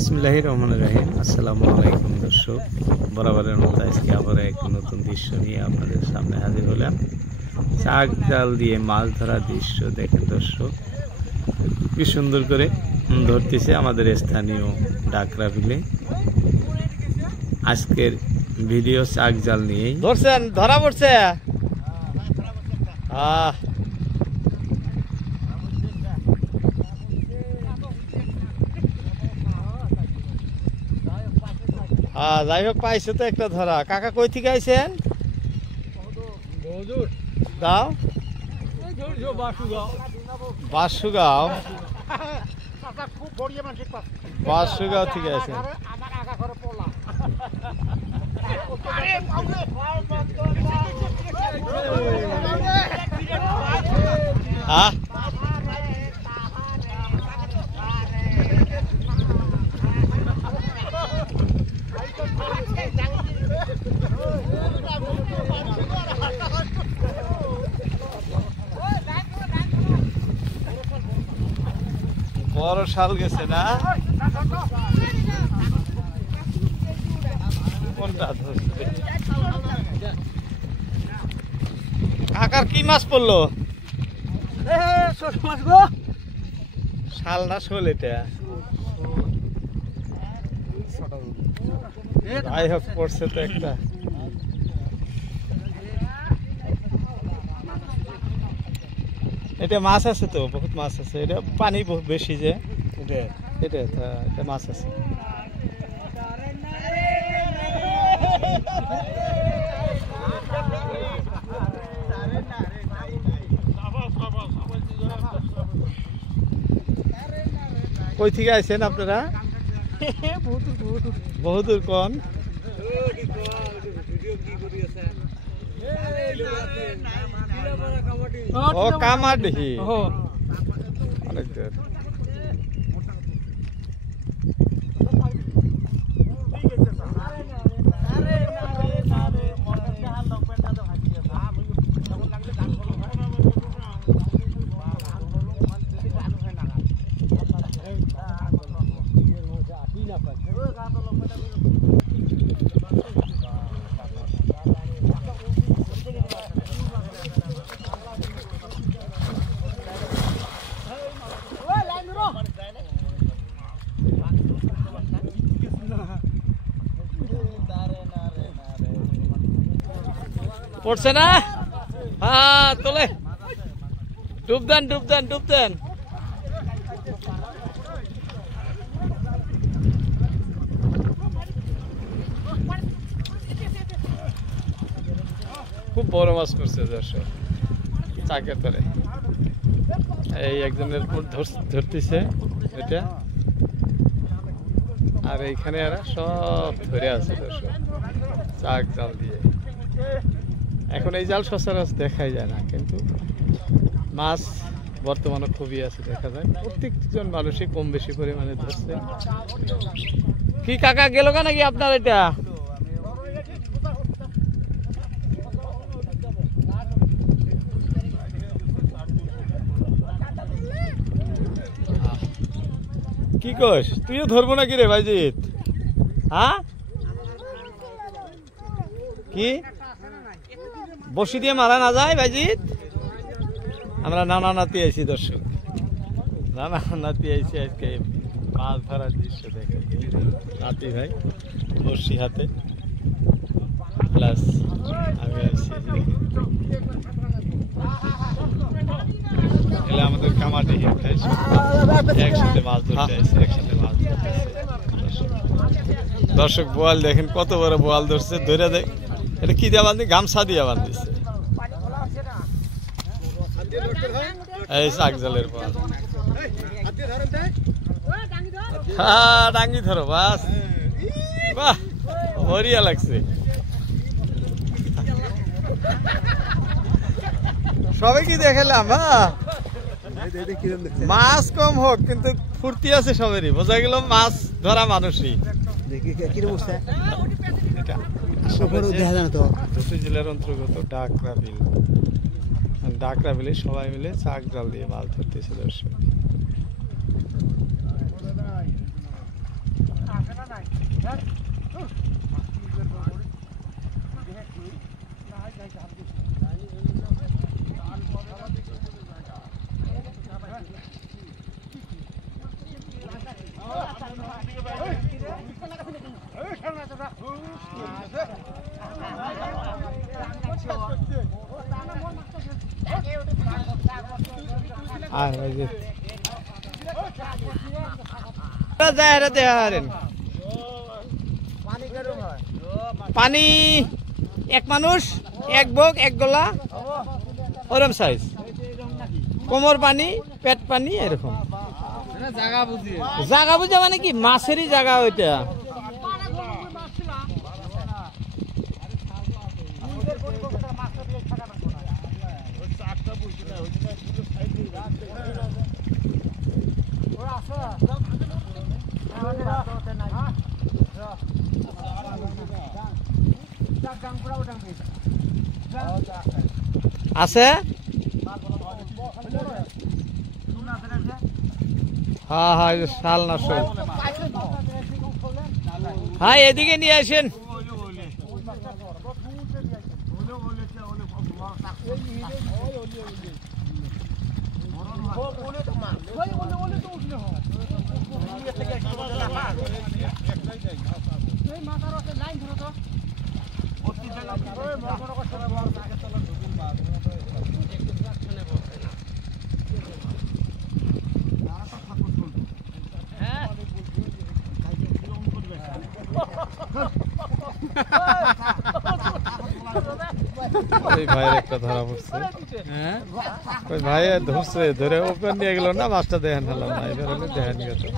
বিসমিল্লাহির রহমানির রহিম। আসসালামু আলাইকুম দর্শক, বরাবরের মতো আজকে আবার এক নতুন দৃশ্য নিয়ে আপনাদের সামনে হাজির হলাম। চাক জাল দিয়ে মাছ ধরার দৃশ্য দেখেন দর্শক, কি সুন্দর করে ধরতেছে আমাদের স্থানীয় ডাকরা বিলে। আজকের ভিডিও চাক জাল নিয়েই। ধরছেন, ধরা পড়ছে। যাই হোক, পাইছে তো একটা ধরা। কাকা কই থেকে আইছেন? দাও বাসুগাঁও, বাসুগাঁও থেকে আইছেন। হ্যাঁ, বড় শাল গেছে না? কোনটা ধরছে? কাকার কি মাছ পড়লো? শাল না শোল? এটা যাই হোক, পড়ছে তো একটা। এটা মাছ আছে তো, বহুত মাছ আছে। এটা পানি বহুত বেশি যে, এটা মাছ আছে। কই থেকে আইছেন আপনারা? বহুদূর। কোন ও কামারডিহি, অনেক দূর। পড়ছে না? হ্যাঁ, তোলে। ডুব দেন। খুব বড় মাছ পড়ছে দর্শক, চাকের তলে। এই একজনের ধরতেছে এটা, আর এইখানে এরা সব ধরে আছে দর্শক, চাক জাল দিয়ে। এখন এই জাল সচরাচর দেখাই যায় না, কিন্তু মাছ বর্তমানে খুবই আছে, দেখা যায়। প্রত্যেকজন মানুষই কম বেশি পরিমাণে ধরছে। কি কাকা গেল কা নাকি আপনার? এটা কি কস? তুইও ধরবো নাকি রে ভাইজিৎ? হ্যাঁ, কি বসি দিয়ে মারা না যায় ভাইজিৎ? আমরা নানা নাতি আইছি দর্শক, নানা নাতি আইছি আজকে মাছ ধরার দৃশ্য দেখে। নাতি ভাই বসি হাতে, প্লাস আমি আইছি। এলে আমাদের কামারডিহি একসাথে মাছ ধরতে আইছি, একসাথে মাছ ধরতে। দর্শক বোয়াল দেখেন, কত বড় বোয়াল ধরছে। ধরে দেখ, এটা কি দিয়ে বান্ধি? গামছা দিয়ে বান্ধিছে। এই চাক জালের বোয়াল। হ্যাঁ, ডাঙ্গি ধরো বাস। বাহ, বড়িয়া লাগছে। সবাই কি দেখালাম? হ্যাঁ, মাছ কম হোক কিন্তু ফুর্তি আছে সবেরই, বোঝা গেল মাছ ধরা মানুষই। জেলার অন্তর্গত ডাকরা বিলে সবাই মিলে চাক জাল দিয়ে মাছ ধরতেছে দর্শক। আর বাইজিৎ যায় রে দেহারেন পানি এক মানুষ এক বক এক গোলা ওরম সাইজ কোমর পানি পেট পানি এরকম জায়গা বুঝে মানে কি মাছেরই জায়গা ওইটা আছে হ্যাঁ হ্যাঁ শাল না শোল হ্যাঁ এদিকে নিয়ে আসেন ওই ভাইয়ের একটা ধরা পড়ছে ওই ভাই ধরছে ধরে ওপেন নিয়ে গেল না মাছটা দেখেন হলাম না এবার হলে দেখেন গেছে